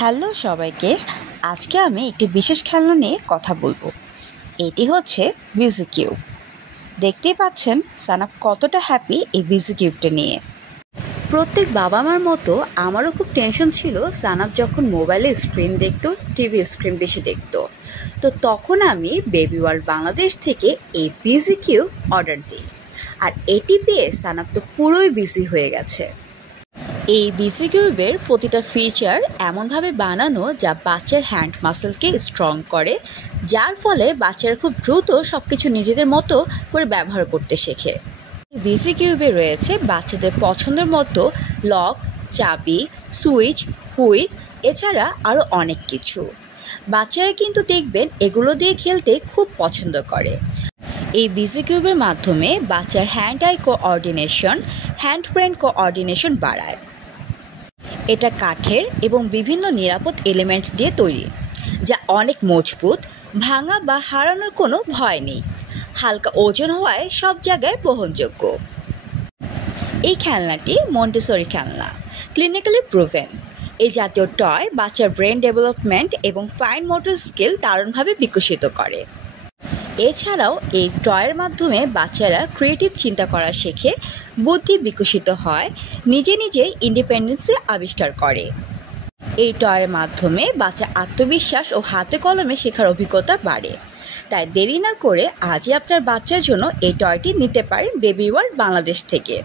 Hello সবাইকে। আজকে আমি একটি বিশেষ খেলনা নিয়ে কথা বলবো। এটি হচ্ছে বিজি কিউব। দেখতেই পাচ্ছেন সানাপ কতটা হ্যাপি এই বিজি কিউবটা নিয়ে। প্রত্যেক বাবা মার মতো আমারও খুব টেনশন ছিল সানাপ যখন মোবাইলে স্ক্রিন দেখতো, টিভি স্ক্রিন বেশি দেখতো। তো তখন আমি বেবি ওয়ার্ল্ড বাংলাদেশ থেকে এই বিজি কিউব অর্ডার দিই, আর এটি পেয়ে সানাপ তো পুরোই বিজি হয়ে গেছে। এই বিজি কিউবের প্রতিটা ফিচার এমনভাবে বানানো যা বাচ্চার হ্যান্ড মাসেলকে স্ট্রং করে, যার ফলে বাচ্চারা খুব দ্রুত সব কিছু নিজেদের মতো করে ব্যবহার করতে শেখে। বিজি কিউবে রয়েছে বাচ্চাদের পছন্দের মতো লক, চাবি, সুইচ, হুইল, এছাড়া আরও অনেক কিছু। বাচ্চারা কিন্তু দেখবেন এগুলো দিয়ে খেলতে খুব পছন্দ করে। এই বিজি কিউবের মাধ্যমে বাচ্চার hand I coordination, hand brain coordination বাড়ায়। এটা কাঠের এবং বিভিন্ন নিরাপদ এলিমেন্ট দিয়ে তৈরি, যা অনেক মজবুত, ভাঙা বা হারানোর কোনো ভয় নেই। হালকা ওজন হওয়ায় সব জায়গায় বহনযোগ্য। এই খেলনাটি মন্টেসরি খেলনা, ক্লিনিক্যালি প্রুভেন। এই জাতীয় টয় বাচ্চার ব্রেন ডেভেলপমেন্ট এবং ফাইন মোটর স্কিল দারুণভাবে বিকশিত করে। এছাড়াও এই টয়ের মাধ্যমে বাচ্চারা ক্রিয়েটিভ চিন্তা করা শেখে, বুদ্ধি বিকশিত হয়, নিজে নিজেই ইন্ডিপেন্ডেন্সে আবিষ্কার করে। এই টয়ের মাধ্যমে বাচ্চা আত্মবিশ্বাস ও হাতে কলমে শেখার অভিজ্ঞতা বাড়ে। তাই দেরি না করে আজই আপনার বাচ্চার জন্য এই টয়টি নিতে পারেন বেবি ওয়ার্ল্ড বাংলাদেশ থেকে।